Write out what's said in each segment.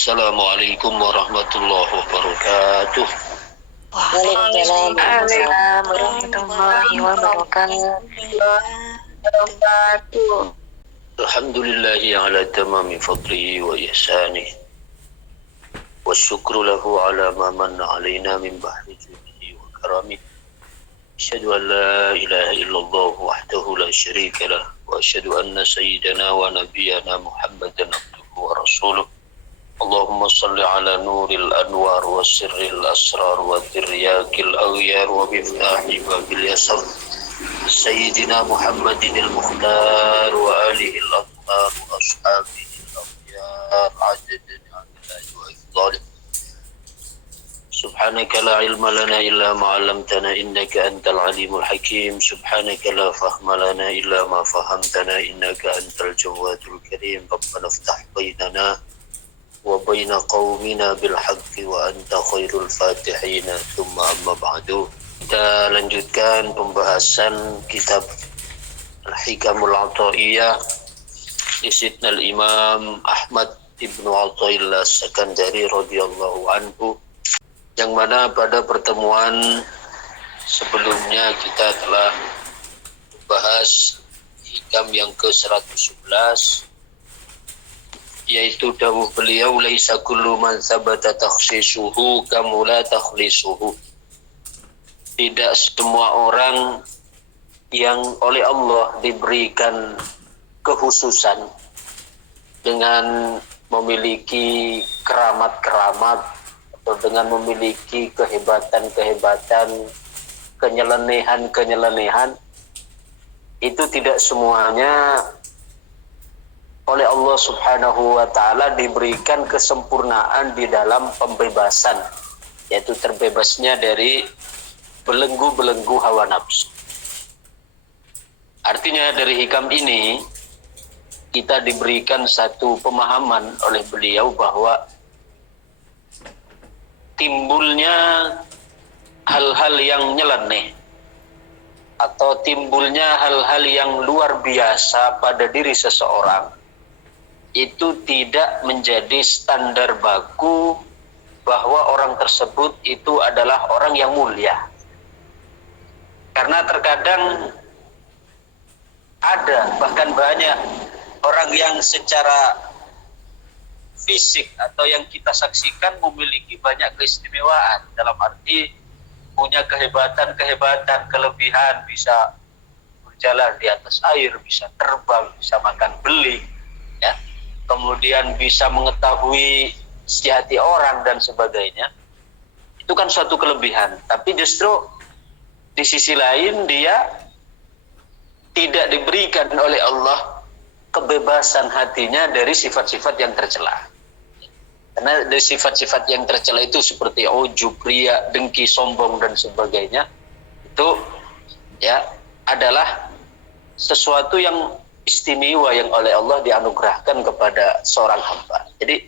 Assalamualaikum warahmatullahi wabarakatuh. Waalaikumsalam warahmatullahi wabarakatuh. Alhamdulillahi ala tamami fadlihi wa ihsanihi. Wa syukru lahu ala ma manna alaina min bahri judihi wa karamihi. Asyhadu an la ilaha illallah wahdahu la syarika lah. Wa asyhadu anna sayyidana wa nabiyyana Muhammadan abduhu wa rasuluh. Allahumma salli ala nuril anwar wa sirril asrar wa tiryakil aghyar wa biftahi babil yasar Sayyidina Muhammadin al-Mukhtar wa alihi al-athhar wa ashabihi al-akhyar adadin amilahi wa ifdalih. Subhanaka la ilma lana illa ma'alamtana innaka antal alimul hakim. Subhanaka la fahma lana illa ma fahamtana innaka antal jawadul karim. Rabbana ftah bainana wa baina qaumina bil haqqi wa anta khairul fatihina. Thumma amma ba'du. Kita lanjutkan pembahasan kitab Al-Hikamul Athaiyah di Sidnal Imam Ahmad Ibnu Athaillah As-Sakandari radhiyallahu anhu, yang mana pada pertemuan sebelumnya kita telah membahas hikam yang ke-111, yaitu dawuh beliau, laisa kullu man sabata takhsisuhu kamula takhlisuhu. Tidak semua orang yang oleh Allah diberikan kekhususan dengan memiliki keramat-keramat atau dengan memiliki kehebatan-kehebatan, kenyelenehan-kenyelenehan, itu tidak semuanya oleh Allah Subhanahu wa ta'ala diberikan kesempurnaan di dalam pembebasan, yaitu terbebasnya dari belenggu-belenggu hawa nafsu. Artinya dari hikam ini kita diberikan satu pemahaman oleh beliau bahwa timbulnya hal-hal yang nyeleneh atau timbulnya hal-hal yang luar biasa pada diri seseorang itu tidak menjadi standar baku bahwa orang tersebut itu adalah orang yang mulia. Karena terkadang ada, bahkan banyak orang yang secara fisik atau yang kita saksikan memiliki banyak keistimewaan, dalam arti punya kehebatan-kehebatan, kelebihan, bisa berjalan di atas air, bisa terbang, bisa makan beling, ya, kemudian bisa mengetahui isi hati orang dan sebagainya. Itu kan suatu kelebihan, tapi justru di sisi lain dia tidak diberikan oleh Allah kebebasan hatinya dari sifat-sifat yang tercela. Karena dari sifat-sifat yang tercela itu seperti ujub, riya, dengki, sombong dan sebagainya, itu ya adalah sesuatu yang istimewa yang oleh Allah dianugerahkan kepada seorang hamba. Jadi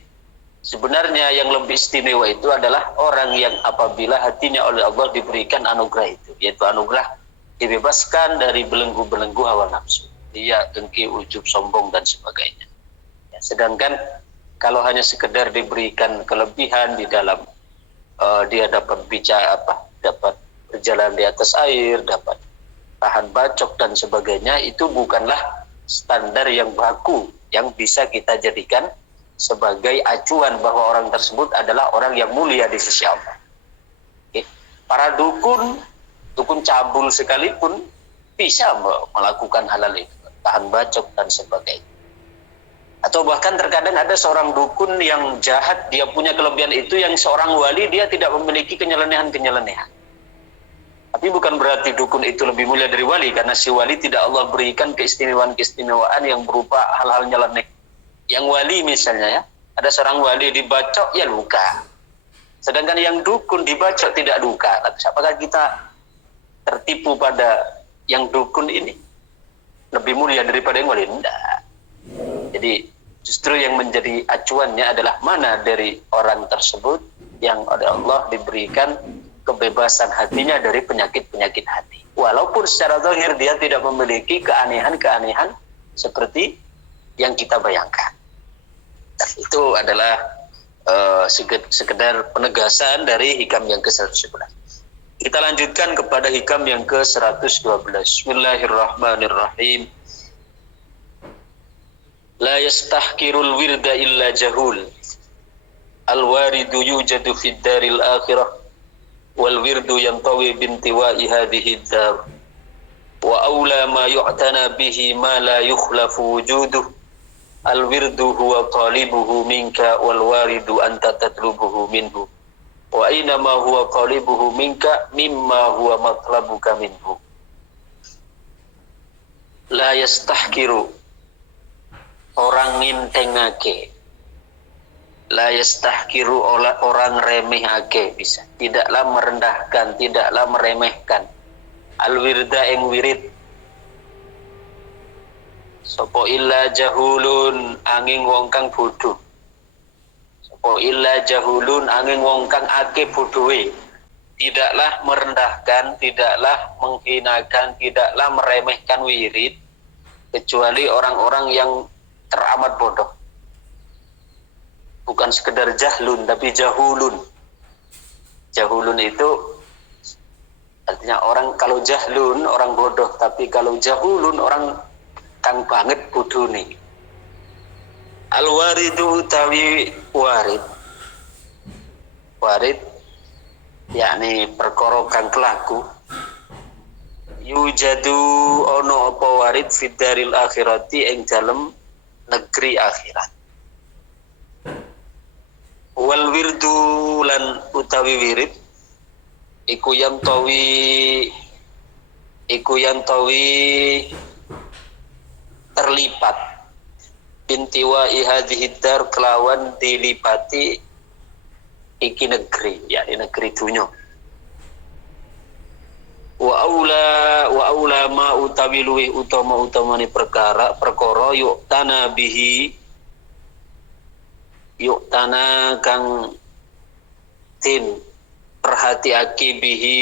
sebenarnya yang lebih istimewa itu adalah orang yang apabila hatinya oleh Allah diberikan anugerah itu, yaitu anugerah dibebaskan dari belenggu-belenggu hawa nafsu, dia dengki, ujub, sombong dan sebagainya. Ya, sedangkan kalau hanya sekedar diberikan kelebihan di dalam dia dapat bicara dapat berjalan di atas air, dapat tahan bacok dan sebagainya, itu bukanlah standar yang baku yang bisa kita jadikan sebagai acuan bahwa orang tersebut adalah orang yang mulia di sisi Allah. Oke. Para dukun cabul sekalipun bisa melakukan hal itu, tahan bacok dan sebagainya. Atau bahkan terkadang ada seorang dukun yang jahat, dia punya kelebihan itu, yang seorang wali dia tidak memiliki kenyelenehan-kenyelenehan. Tapi bukan berarti dukun itu lebih mulia dari wali, karena si wali tidak Allah berikan keistimewaan-keistimewaan yang berupa hal-hal nyeleneh. Yang wali misalnya, ya, ada seorang wali dibacok ya luka, sedangkan yang dukun dibacok tidak luka. Apakah kita tertipu pada yang dukun ini lebih mulia daripada yang wali? Tidak. Jadi justru yang menjadi acuannya adalah mana dari orang tersebut yang oleh Allah diberikan kebebasan hatinya dari penyakit-penyakit hati, walaupun secara zahir dia tidak memiliki keanehan-keanehan seperti yang kita bayangkan. Itu adalah sekedar penegasan dari hikam yang ke-111. Kita lanjutkan kepada hikam yang ke-112. Bismillahirrahmanirrahim. La yastahkirul wirda illa jahul. Al-waridu yujadu fid daril akhirah. Wal wirdu yantawi bintiwa'i hadhihi dar. Wa awla ma yu'tana bihi ma la yukhlafu wujuduh. Al-wirdu huwa talibuhu minka wal waridu anta tatlubuhu minhu. Wa aina ma huwa talibuhu minka mimma huwa matlabuka minhu. La yastahkiru, orang ngintengake. La yastahkiru, orang remehake, bisa. Tidaklah merendahkan, tidaklah meremehkan. Al-wirda ing wirid. Sopo illa jahulun, angin wong kang bodoh. Sopo illa jahulun, angin wong kang ake bodohe. Tidaklah merendahkan, tidaklah menghinakan, tidaklah meremehkan wirid, kecuali orang-orang yang teramat bodoh. Bukan sekedar jahlun, tapi jahulun. Jahulun itu artinya orang, kalau jahlun orang bodoh, tapi kalau jahulun orang kang banget bodoh nih. Al-waridu utawi warid. Warid yakni perkara kang kelaku. Yujadu ono apa warid fid daril akhirati ing dalem negeri akhirat. Wal wirdu lan utawi wirid iku yantawi terlipat bintiwa ihadhihi dar kelawan dilipati iki negeri, yakni negeri dunya. Wa aula ma utawi luwih utama-utamane perkara yuk tanah kang tin perhatiake bihi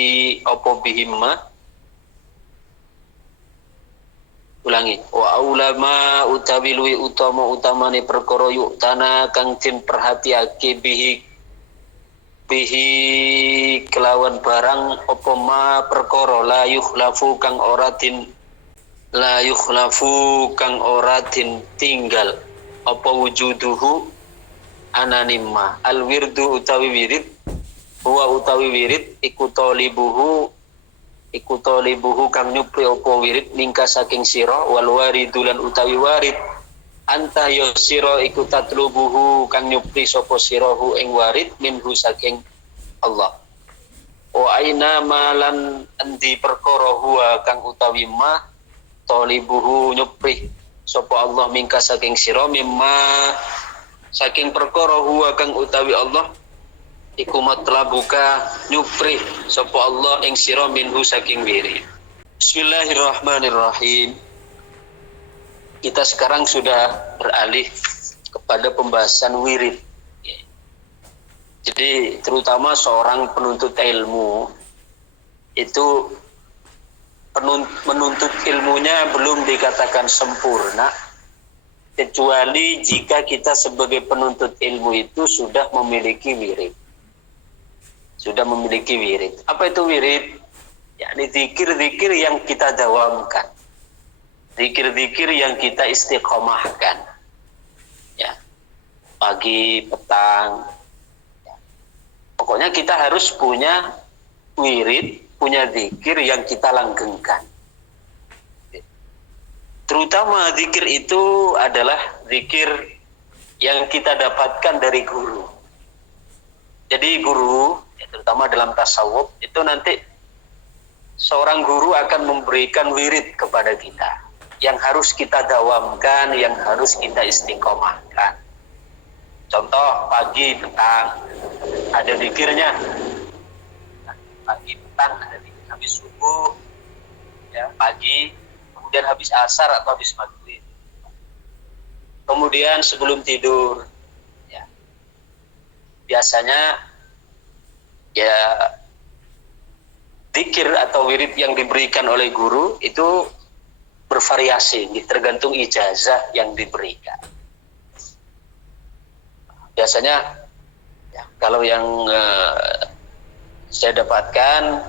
apa bihimma. Ulangi. Wa ulama utawi luwi utama-utamane perkara yuk tanah kang tin perhatiake bihi kelawan barang apa ma perkara la yukhlafu kang ora tin tinggal apa wujuduhu ananimma. Al wirdu utawi wirid huwa utawi wirid iku talibuhu kang nyupri apa wirid mingka saking sira wal waridu lan utawi warid anta ya sira iku tatlubuhu kang nyupri sapa sirahu ing warid minhu saking Allah. Wa aina malan endi perkara huwa kang utawi ma talibuhu nyupri sapa Allah mingka saking sira mimma saking perkara huwa kang utawi Allah iku matlabuka nyupri sapa Allah ing sira minhu saking wirid. Bismillahirrahmanirrahim. Kita sekarang sudah beralih kepada pembahasan wirid. Jadi terutama seorang penuntut ilmu itu menuntut ilmunya belum dikatakan sempurna kecuali jika kita sebagai penuntut ilmu itu sudah memiliki wirid. Apa itu wirid? Yakni zikir-zikir yang kita dawamkan. Zikir-zikir yang kita istiqomahkan. Ya. Pagi, petang. Ya. Pokoknya kita harus punya wirid, punya zikir yang kita langgengkan. Terutama zikir itu adalah zikir yang kita dapatkan dari guru. Jadi guru, ya terutama dalam tasawuf, itu nanti seorang guru akan memberikan wirid kepada kita. Yang harus kita dawamkan, yang harus kita istiqomahkan. Contoh, pagi, petang, ada zikirnya. Pagi, petang, ada zikir habis subuh, ya, pagi, kemudian habis asar atau habis maghrib, kemudian sebelum tidur, ya. Biasanya ya zikir atau wirid yang diberikan oleh guru itu bervariasi, tergantung ijazah yang diberikan. Biasanya Ya, kalau yang saya dapatkan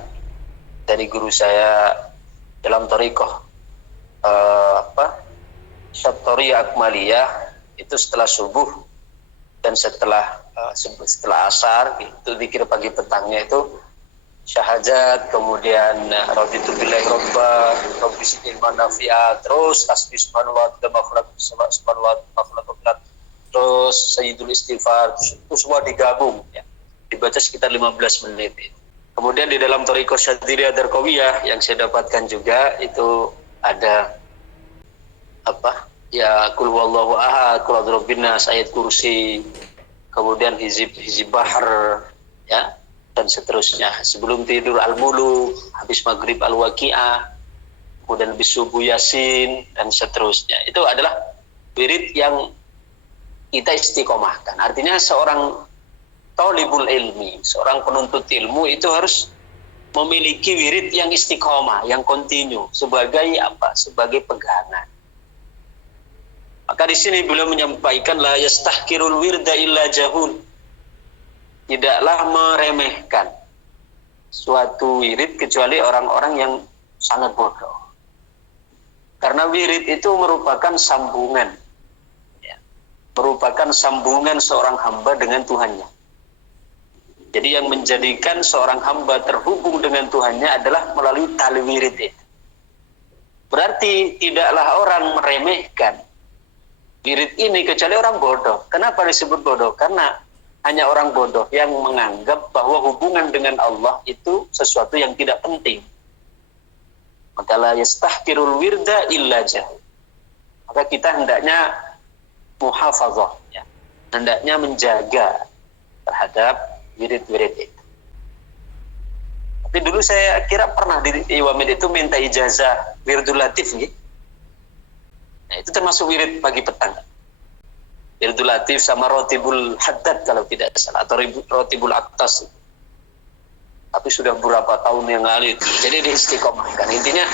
dari guru saya dalam thariqah Syattoriyah Akmaliyah, itu setelah subuh dan setelah asar itu zikir pagi petangnya itu syahadat, kemudian raditu billahi robba, rabbi sidil manafi'a, terus tasbih subhanallah wa makhluk, terus sayyidul istighfar, itu semua digabung ya. Dibaca sekitar 15 menit. Kemudian di dalam thariqah Syadziliyah Darqawiyah yang saya dapatkan juga itu ada kul huwallahu ahad, qul a'udzu birabbin nas, ayat kursi, kemudian hizib bahr ya, dan seterusnya. Sebelum tidur al-muluk, habis maghrib al-waqi'ah, kemudian habis subuh yasin, dan seterusnya. Itu adalah wirid yang kita istiqomahkan. Artinya seorang thalibul ilmi, seorang penuntut ilmu itu harus memiliki wirid yang istiqomah, yang kontinu, sebagai sebagai pegangan. Maka di sini beliau menyampaikan la yastahkirul wirda illa jahul. Tidaklah meremehkan suatu wirid kecuali orang-orang yang sangat bodoh. Karena wirid itu merupakan sambungan. Ya, merupakan sambungan seorang hamba dengan Tuhannya. Jadi yang menjadikan seorang hamba terhubung dengan Tuhannya adalah melalui tali wirid itu. Berarti tidaklah orang meremehkan wirid ini kecuali orang bodoh. Kenapa disebut bodoh? Karena hanya orang bodoh yang menganggap bahwa hubungan dengan Allah itu sesuatu yang tidak penting. Maka la yastahkirul wirda illa jahul. Maka kita hendaknya muhafazah, ya. Hendaknya menjaga terhadap wirid-wirid itu. Tapi dulu saya kira pernah di Iwamid itu minta ijazah wirdul latif gitu. Nah, itu termasuk wirid pagi petang. Wirdul latif sama rotibul haddad kalau tidak salah, atau rotibul atas. Tapi sudah beberapa tahun yang lalu itu. Jadi diistiqomahkan. Intinya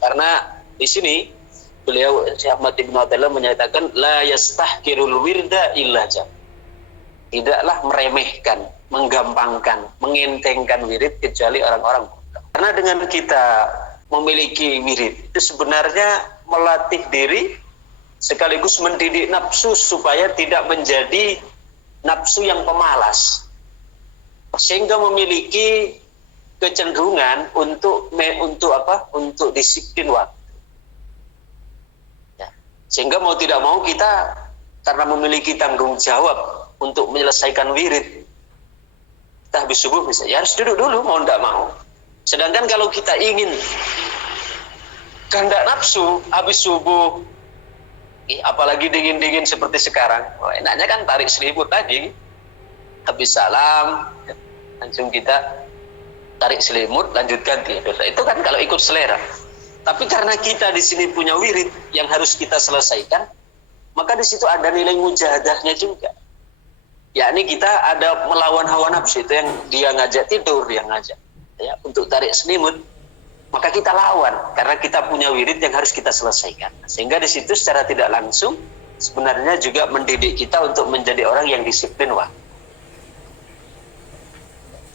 karena di sini beliau Syekh Ahmad Ibn Athaillah menyatakan la yastahkirul wirda illa jam. Tidaklah meremehkan, menggampangkan, mengentengkan wirid kecuali orang-orang bodoh. Karena dengan kita memiliki wirid itu sebenarnya melatih diri sekaligus mendidik nafsu supaya tidak menjadi nafsu yang pemalas, sehingga memiliki kecenderungan untuk disiplin waktu ya. Sehingga mau tidak mau kita karena memiliki tanggung jawab untuk menyelesaikan wirid, kita habis subuh bisa ya harus duduk dulu mau tidak mau. Sedangkan kalau kita ingin kehendak nafsu habis subuh, apalagi dingin-dingin seperti sekarang, enaknya kan tarik selimut lagi, habis salam langsung kita tarik selimut lanjutkan tidur. Itu kan kalau ikut selera. Tapi karena kita di sini punya wirid yang harus kita selesaikan, maka di situ ada nilai mujahadahnya juga. Yakni kita ada melawan hawa nafsu, itu yang dia ngajak tidur, dia ngajak ya untuk tarik selimut, maka kita lawan karena kita punya wirid yang harus kita selesaikan. Sehingga di situ secara tidak langsung sebenarnya juga mendidik kita untuk menjadi orang yang disiplin waktu.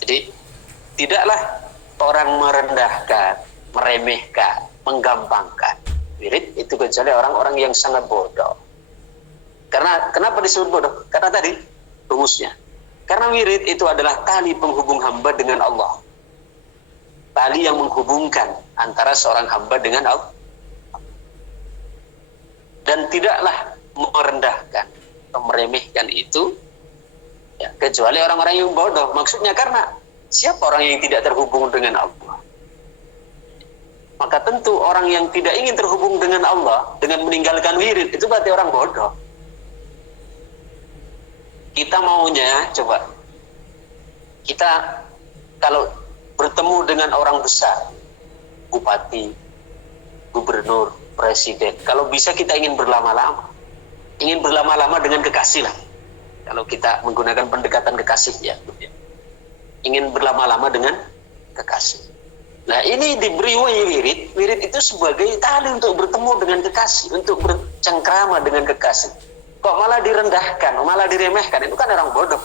Jadi tidaklah orang merendahkan, meremehkan, menggampangkan wirid itu kecuali orang-orang yang sangat bodoh. Karena kenapa disebut bodoh? Karena tadi rumusnya. Karena wirid itu adalah tali penghubung hamba dengan Allah. Tali yang menghubungkan antara seorang hamba dengan Allah. Dan tidaklah merendahkan atau meremehkan itu ya, kecuali orang-orang yang bodoh. Maksudnya karena siapa orang yang tidak terhubung dengan Allah? Maka tentu orang yang tidak ingin terhubung dengan Allah dengan meninggalkan wirid itu berarti orang bodoh. Kita maunya coba kita kalau bertemu dengan orang besar, bupati, gubernur, presiden, kalau bisa kita ingin berlama-lama dengan kekasih lah. Kalau kita menggunakan pendekatan kekasih ya, ingin berlama-lama dengan kekasih. Nah ini diberi wirid itu sebagai tali untuk bertemu dengan kekasih, untuk bercengkrama dengan kekasih. Kok malah direndahkan, malah diremehkan, itu kan orang bodoh.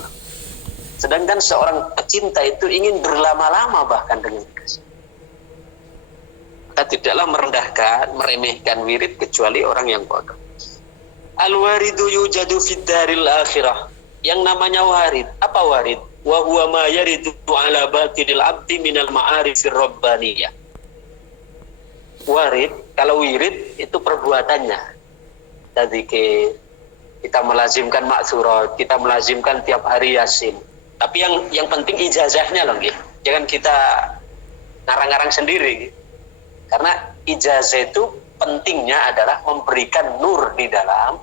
Sedangkan seorang pecinta itu ingin berlama-lama bahkan dengan kekasih. Maka tidaklah merendahkan, meremehkan wirid kecuali orang yang bodoh. Al-waridu yujadu fid daril akhirah. Yang namanya warid, apa warid? Wa huwa ma yaridu ala batinil abdi minal ma'arifir rabbaniyah. Warid, kalau wirid itu perbuatannya. Tadi kita melazimkan maksurat, kita melazimkan tiap hari yasin. Tapi yang penting ijazahnya loh, gitu. Jangan kita ngarang-ngarang sendiri. Gitu. Karena ijazah itu pentingnya adalah memberikan nur di dalam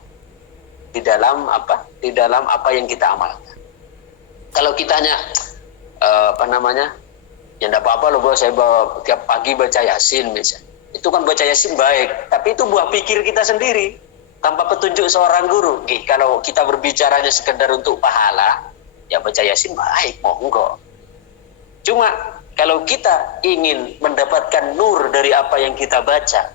apa yang kita amalkan. Kalau kita hanya ya enggak apa-apa loh, saya tiap pagi baca yasin misalnya. Itu kan baca yasin baik, tapi itu buah pikir kita sendiri tanpa petunjuk seorang guru. Kalau kita berbicaranya sekedar untuk pahala, ya baca yasin baik, monggo. Cuma kalau kita ingin mendapatkan nur dari apa yang kita baca,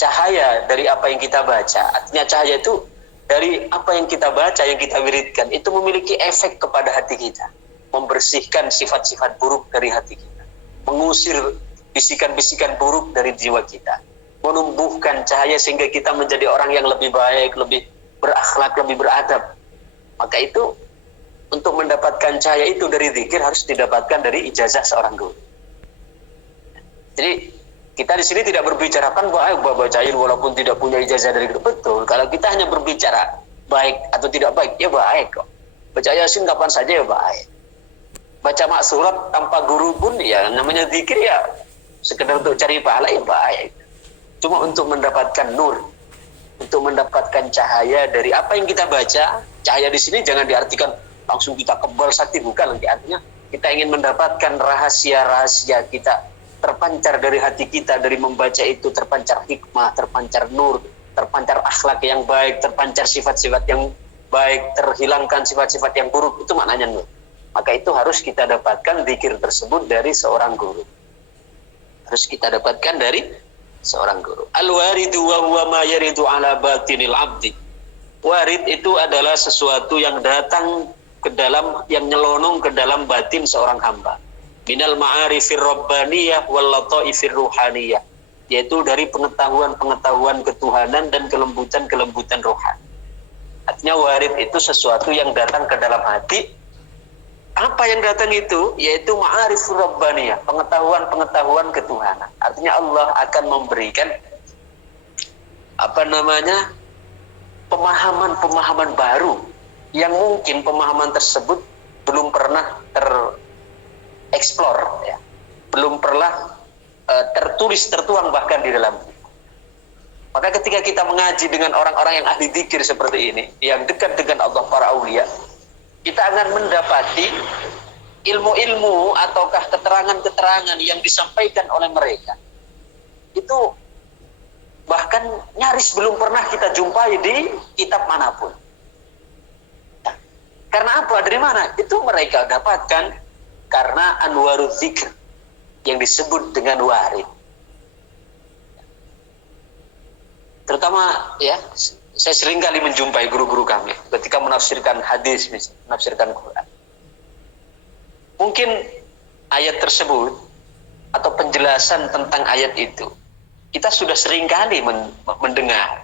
cahaya dari apa yang kita baca, artinya cahaya itu dari apa yang kita baca, yang kita wiridkan, itu memiliki efek kepada hati kita, membersihkan sifat-sifat buruk dari hati kita, mengusir bisikan-bisikan buruk dari jiwa kita, menumbuhkan cahaya sehingga kita menjadi orang yang lebih baik, lebih berakhlak, lebih beradab. Maka itu untuk mendapatkan cahaya itu dari zikir harus didapatkan dari ijazah seorang guru. Jadi kita di sini tidak berbicarakan bacain walaupun tidak punya ijazah dari guru. Betul, kalau kita hanya berbicara baik atau tidak baik, ya baik kok. Baca yasin kapan saja ya baik. Baca maksurat tanpa guru pun ya namanya zikir ya sekedar untuk cari pahala ya baik. Cuma untuk mendapatkan nur, untuk mendapatkan cahaya dari apa yang kita baca. Cahaya di sini jangan diartikan langsung kita kebal sakti, bukan. Artinya kita ingin mendapatkan rahasia-rahasia kita terpancar dari hati kita, dari membaca itu terpancar hikmah, terpancar nur, terpancar akhlak yang baik, terpancar sifat-sifat yang baik, terhilangkan sifat-sifat yang buruk. Itu maknanya nur. Maka itu harus kita dapatkan zikir tersebut dari seorang guru. Harus kita dapatkan dari seorang guru. Al-waridu wa huwa ma yaridu ala batinil abdi. Warid itu adalah sesuatu yang datang ke dalam, yang nyelonong ke dalam batin seorang hamba. Minal ma'arifir rabbaniyah wal lataifir ruhaniyah. Yaitu dari pengetahuan-pengetahuan ketuhanan dan kelembutan-kelembutan rohani. Artinya warid itu sesuatu yang datang ke dalam hati. Apa yang datang itu? Yaitu ma'arifur rabbaniyah, pengetahuan-pengetahuan ketuhanan. Artinya Allah akan memberikan pemahaman-pemahaman baru yang mungkin pemahaman tersebut belum pernah tereksplor, ya. Belum pernah tertulis, tertuang bahkan di dalam buku. Maka ketika kita mengaji dengan orang-orang yang ahli dzikir seperti ini, yang dekat dengan Allah, para aulia, kita akan mendapati ilmu-ilmu ataukah keterangan-keterangan yang disampaikan oleh mereka. Itu bahkan nyaris belum pernah kita jumpai di kitab manapun. Nah, karena apa? Dari mana? Itu mereka dapatkan karena anwaruz zikr yang disebut dengan warid. Terutama ya, saya sering kali menjumpai guru-guru kami ketika menafsirkan hadis, menafsirkan Quran. Mungkin ayat tersebut atau penjelasan tentang ayat itu kita sudah sering kali mendengar,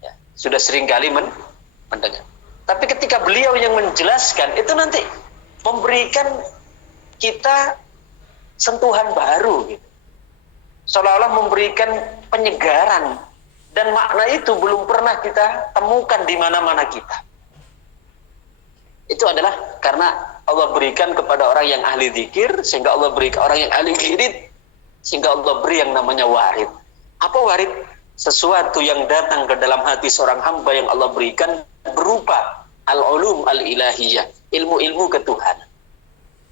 ya, sudah sering kali mendengar. Tapi ketika beliau yang menjelaskan itu nanti memberikan kita sentuhan baru, gitu. Seolah-olah memberikan penyegaran. Dan makna itu belum pernah kita temukan di mana-mana kita. Itu adalah karena Allah berikan kepada orang yang ahli zikir, sehingga Allah berikan orang yang ahli wirid, sehingga Allah beri yang namanya warid. Apa warid? Sesuatu yang datang ke dalam hati seorang hamba yang Allah berikan berupa al-ulum al-ilahiyah, ilmu-ilmu ketuhanan.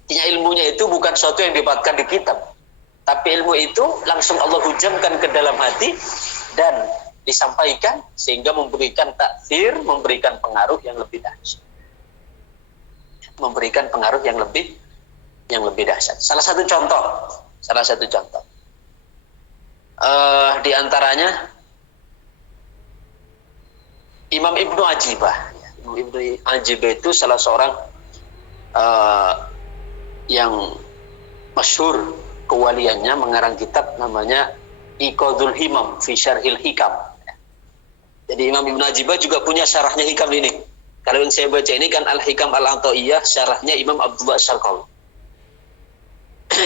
Artinya ilmunya itu bukan sesuatu yang didapatkan di kitab, tapi ilmu itu langsung Allah hujamkan ke dalam hati dan disampaikan sehingga memberikan taksir, memberikan pengaruh yang lebih dahsyat. Memberikan pengaruh yang lebih dahsyat. Salah satu contoh. Di antaranya Imam Ibnu Ajibah. Imam Ibnu Ajibah itu salah seorang yang masyhur kewaliannya mengarang kitab namanya Iqadul Himam fi Syarhil Hikam. Jadi Imam Ibnu Ajibah juga punya syarahnya Hikam ini. Kalau yang saya baca ini kan Al-Hikam Al-Athaiyah, syarahnya Imam Abdullah Syarqawi.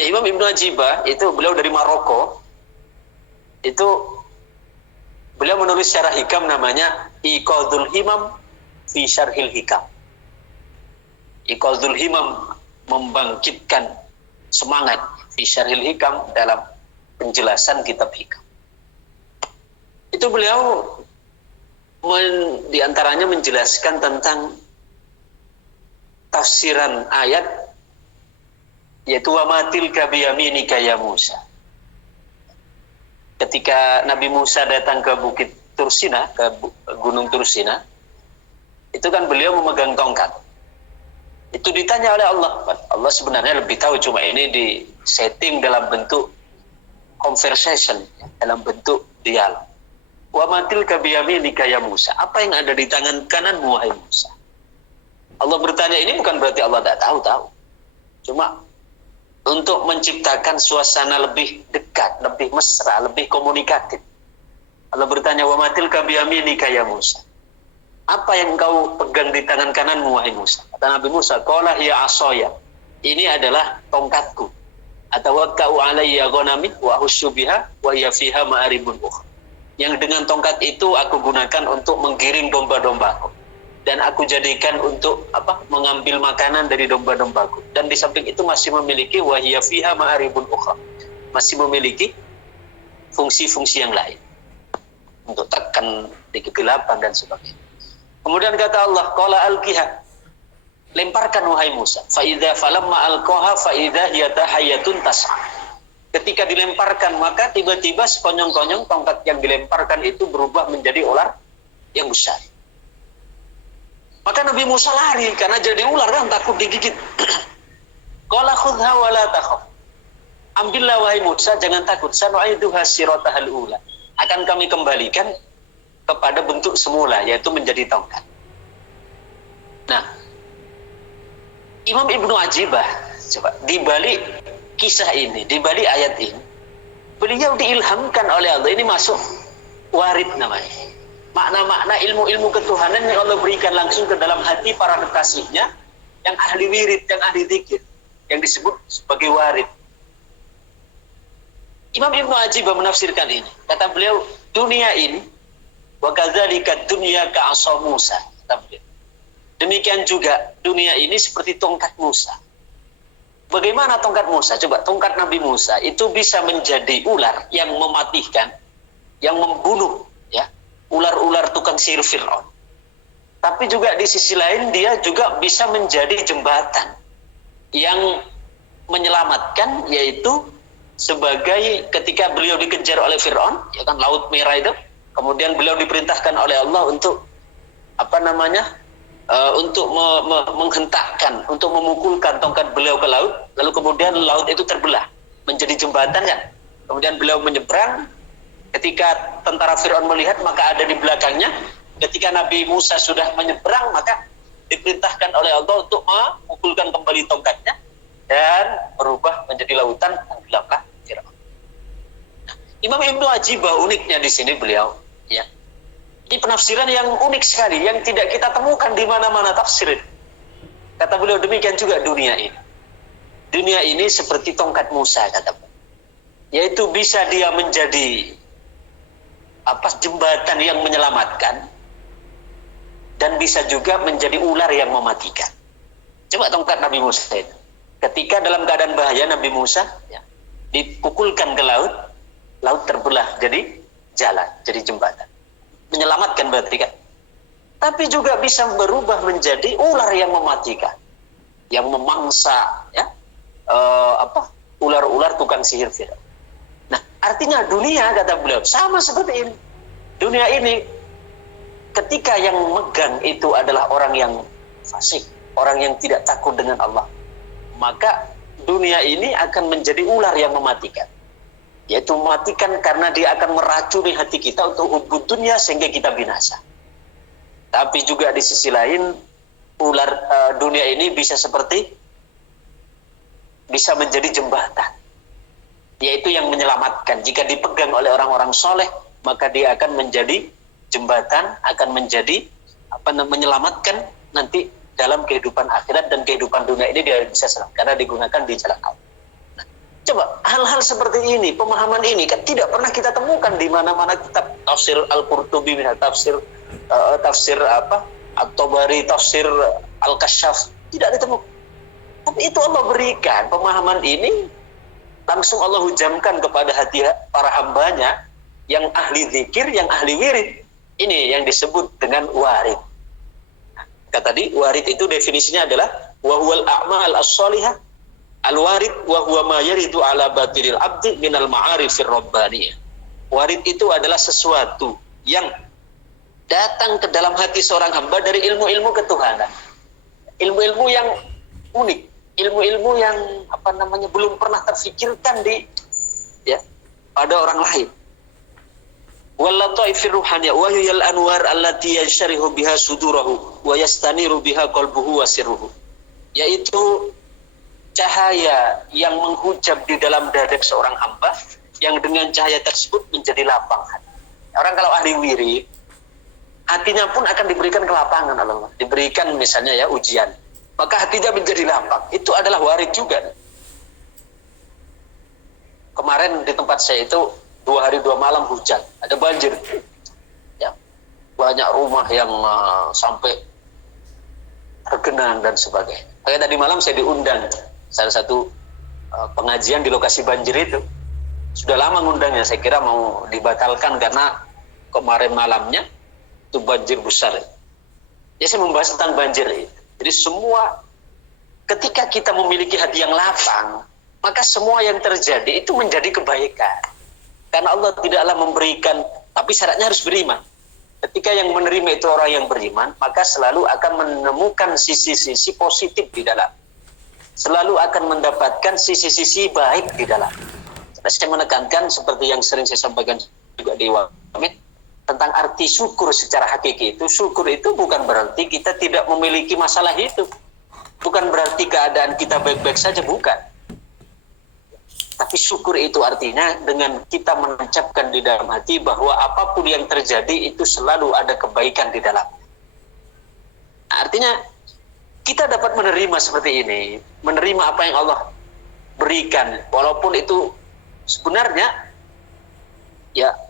Imam Ibnu Ajibah itu beliau dari Maroko. Itu beliau menulis syarah Hikam namanya Iqadul Himam fi Syarhil Hikam. Iqadul Himam, membangkitkan semangat fi Syarhil Hikam, dalam penjelasan kitab Hikam. Itu beliau diantaranya menjelaskan tentang tafsiran ayat, yaitu wa matil kabiyaminika ya Musa. Ketika Nabi Musa datang ke Bukit Tursina, ke Gunung Tursina, itu kan beliau memegang tongkat. Itu ditanya oleh Allah. Allah sebenarnya lebih tahu, cuma ini di setting dalam bentuk conversation, dalam bentuk dialog. Wa matil kabiyaminika ya Musa. Apa yang ada di tangan kanan wahai Musa? Allah bertanya ini bukan berarti Allah tidak tahu. Cuma untuk menciptakan suasana lebih dekat, lebih mesra, lebih komunikatif. Allah bertanya, wa matil kabiyaminika ya Musa. Apa yang kau pegang di tangan kananmu wahai Musa? Kata Nabi Musa, qala hiya asaya. Ini adalah tongkatku. Atawakka'u alayya ghanami wa ahussu biha wa hiya fiha ma'aribun ukhra. Yang dengan tongkat itu aku gunakan untuk menggiring domba-dombaku. Dan aku jadikan untuk mengambil makanan dari domba-dombaku. Dan di samping itu masih memiliki wa hiya fiha ma'aribun ukhra. Masih memiliki fungsi-fungsi yang lain. Untuk tekan di kegelapan dan sebagainya. Kemudian kata Allah, qala alqiha. Lemparkan wahai Musa. Fa idza falamma alqaha fa idza hiya tahayyatun tas'a. Ketika dilemparkan, maka tiba-tiba sekonyong-konyong tongkat yang dilemparkan itu berubah menjadi ular yang besar. Maka Nabi Musa lari karena jadi ular kan, takut digigit. Qala khudha wa la takhaf. Ambillah wahai Musa, jangan takut. Sanu'iduha siratahal ula. Akan kami kembalikan kepada bentuk semula, yaitu menjadi tongkat. Nah, Imam Ibnu Ajibah, coba di balik kisah ini, di balik ayat ini, beliau diilhamkan oleh Allah. Ini masuk warid namanya. Makna-makna ilmu-ilmu ketuhanan yang Allah berikan langsung ke dalam hati para kekasihnya, yang ahli wirid, yang ahli dzikir, yang disebut sebagai warid. Imam Ibnu Ajibah menafsirkan ini. Kata beliau, dunia ini, wa kadzalika dunya ka'asa Musa. Kata beliau. Demikian juga dunia ini seperti tongkat Musa. Bagaimana tongkat Musa? Coba, tongkat Nabi Musa itu bisa menjadi ular yang mematikan, yang membunuh, ya, ular-ular tukang sihir Fir'aun. Tapi juga di sisi lain dia juga bisa menjadi jembatan yang menyelamatkan, yaitu sebagai ketika beliau dikejar oleh Fir'aun, ya kan, Laut Merah itu, kemudian beliau diperintahkan oleh Allah untuk untuk menghentakkan, untuk memukulkan tongkat beliau ke laut, lalu kemudian laut itu terbelah menjadi jembatan kan. Kemudian beliau menyeberang, ketika tentara Fir'aun melihat maka ada di belakangnya. Ketika Nabi Musa sudah menyeberang maka diperintahkan oleh Allah untuk memukulkan kembali tongkatnya dan berubah menjadi lautan, tenggelamlah Fir'aun. Imam Ibnu Ajibah uniknya di sini beliau, ya. Ini penafsiran yang unik sekali, yang tidak kita temukan di mana-mana tafsir. Kata beliau, demikian juga dunia ini. Dunia ini seperti tongkat Musa, kata beliau. Yaitu bisa dia menjadi jembatan yang menyelamatkan, dan bisa juga menjadi ular yang mematikan. Coba tongkat Nabi Musa itu. Ketika dalam keadaan bahaya Nabi Musa, ya, dipukulkan ke laut, laut terbelah jadi jalan, jadi jembatan. Menyelamatkan berarti kan. Tapi juga bisa berubah menjadi ular yang mematikan, yang memangsa, ya, ular-ular tukang sihir Fir'aun. Nah, artinya dunia, kata beliau, sama seperti ini. Dunia ini, ketika yang megang itu adalah orang yang fasik, orang yang tidak takut dengan Allah, maka dunia ini akan menjadi ular yang mematikan. Yaitu mematikan karena dia akan meracuni hati kita untuk hubbud dunia sehingga kita binasa. Tapi juga di sisi lain, ular dunia ini bisa seperti bisa menjadi jembatan, yaitu yang menyelamatkan. Jika dipegang oleh orang-orang soleh, maka dia akan menjadi jembatan, akan menjadi menyelamatkan nanti dalam kehidupan akhirat dan kehidupan dunia ini dia bisa selamat karena digunakan di jalan Allah. Nah, coba hal-hal seperti ini, pemahaman ini kan tidak pernah kita temukan di mana-mana kitab tafsir Al-Qurtubi, tafsir At-Tabari, tafsir Al-Kasyaf, tidak ditemukan. Tapi itu Allah berikan pemahaman ini, langsung Allah hujamkan kepada hati para hambanya yang ahli zikir, yang ahli wirid. Ini yang disebut dengan warid. Kata tadi, warid itu definisinya adalah wa huwal a'mal as-shalihah al-warid wa huwa ma yaridu ala batinil abdi minal ma'arifir rabbaniyah. Warid itu adalah sesuatu yang datang ke dalam hati seorang hamba dari ilmu-ilmu ketuhanan. Ilmu-ilmu yang unik, ilmu-ilmu yang belum pernah terfikirkan pada orang lain. Wallata'ifir ruhaniyah wa hiyal anwar allati yansharihu biha sudurahu wa yastaniru biha qalbuhu wa sirruhu. Yaitu cahaya yang menghujam di dalam dada seorang hamba, yang dengan cahaya tersebut menjadi lapang hati. Orang kalau ahli wirid, hatinya pun akan diberikan kelapangan Allah. Diberikan misalnya ujian, maka hatinya menjadi lapang. Itu adalah warid juga. Kemarin di tempat saya itu 2 hari 2 malam hujan, ada banjir, banyak rumah yang sampai tergenang dan sebagainya. Kayak tadi malam saya diundang salah satu pengajian di lokasi banjir itu. Sudah lama ngundangnya, saya kira mau dibatalkan karena kemarin malamnya itu banjir besar. Ya, saya membahas tentang banjir itu. Jadi semua, ketika kita memiliki hati yang lapang, maka semua yang terjadi itu menjadi kebaikan. Karena Allah tidaklah memberikan, tapi syaratnya harus beriman. Ketika yang menerima itu orang yang beriman, maka selalu akan menemukan sisi-sisi positif di dalam. Selalu akan mendapatkan sisi-sisi baik di dalam. Saya menekankan seperti yang sering saya sampaikan juga di Wamit, tentang arti syukur secara hakiki itu. Syukur itu bukan berarti kita tidak memiliki masalah hidup. Bukan berarti keadaan kita baik-baik saja, bukan. Tapi syukur itu artinya dengan kita menancapkan di dalam hati bahwa apapun yang terjadi itu selalu ada kebaikan di dalam. Artinya kita dapat menerima seperti ini, menerima apa yang Allah berikan, walaupun itu sebenarnya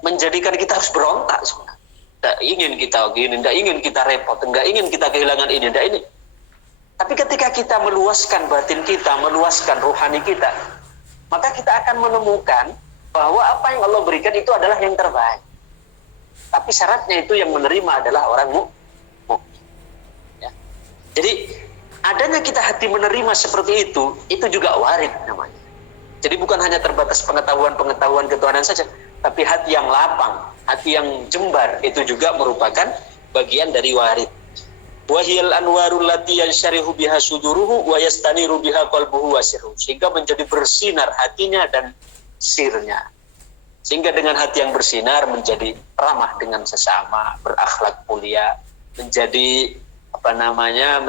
menjadikan kita harus berontak sebenarnya. Tidak ingin kita gini, tidak ingin kita repot, tidak ingin kita kehilangan ini, tidak ini. Tapi ketika kita meluaskan batin kita, meluaskan rohani kita, maka kita akan menemukan bahwa apa yang Allah berikan itu adalah yang terbaik. Tapi syaratnya itu yang menerima adalah orang mukmin. Ya. Jadi adanya kita hati menerima seperti itu juga warid namanya. Jadi bukan hanya terbatas pengetahuan ketuhanan saja, tapi hati yang lapang, hati yang jembar itu juga merupakan bagian dari warid. Wahiyal anwarul lati yansharihu biha suduruhu wa yastaniru biha qalbuhu wa sirruhu, sehingga menjadi bersinar hatinya dan sirnya. Sehingga dengan hati yang bersinar menjadi ramah dengan sesama, berakhlak mulia, menjadi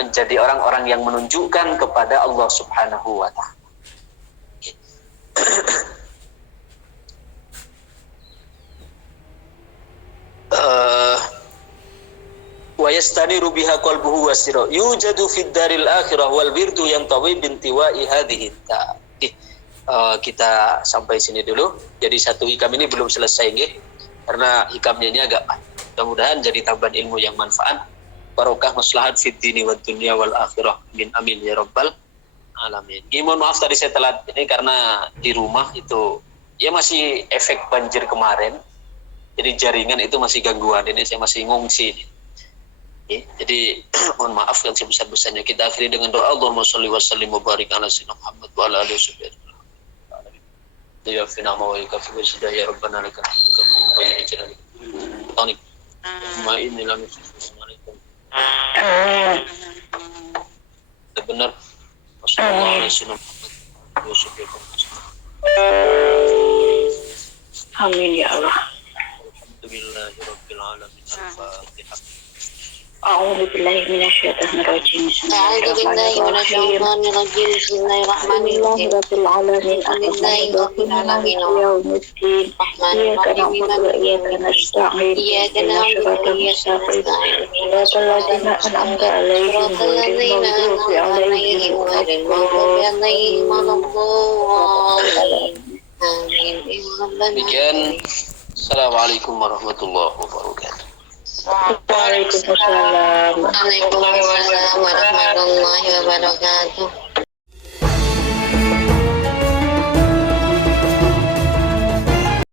menjadi orang-orang yang menunjukkan kepada Allah Subhanahu wa taala. Wa yastaniru biha qalbuhu wa sirruhu yujadu fid daril akhirah wal wirdu yantawi bintiwa'i hadhihi ta. Kita sampai sini dulu. Jadi satu hikam ini belum selesai nggih, karena hikamnya ini agak mudah-mudahan jadi tambahan ilmu yang manfaat, barokah maslahat fid dini wad dunya wal akhirah. Amin ya rabbal alamin. Mohon maaf tadi saya telat ini karena di rumah itu masih efek banjir kemarin. Jadi jaringan itu masih gangguan, ini saya masih ngungsi ini. Jadi mohon maaf yang sebesar-besarnya. Kita akhiri dengan doa, Allahumma sholli wa sallim wa barik ala sayyidina Muhammad wa ala alihi wasallam. Ya fina ma wa yakfi wa sida ya rabbana lakal hamdu kama yanbaghi li tani. Ma inni lam alaikum. Benar. Wassallallahu alaihi wasallam. Amin ya Allah. Alhamdulillahirabbil alamin. Al-Fatihah. أعوذ بالله من الشيطان الرجيم بسم الله أعوذ بالله الرحمن من الرحيم الشيطان الرجيم بسم الله الرحمن الحمد لله الرحيم رب العالمين الحمد الرحمن لله رب الرحيم العالمين مالك يوم الدين الرحمن إياك الرحيم نعبد مالك وإياك يوم الدين نستعين إياك اهدنا نعبد الصراط وإياك المستقيم نستعين اهدنا صراط الصراط الذين أنعمت المستقيم عليهم صراط غير الذين المغضوب أنعمت عليهم عليهم ولا غير المغضوب عليهم ولا الضالين الضالين آمين يا رب Demikian. العالمين. Assalamualaikum warahmatullahi wabarakatuh. Waalaikumsalam. Waalaikumsalam warahmatullahi wabarakatuh.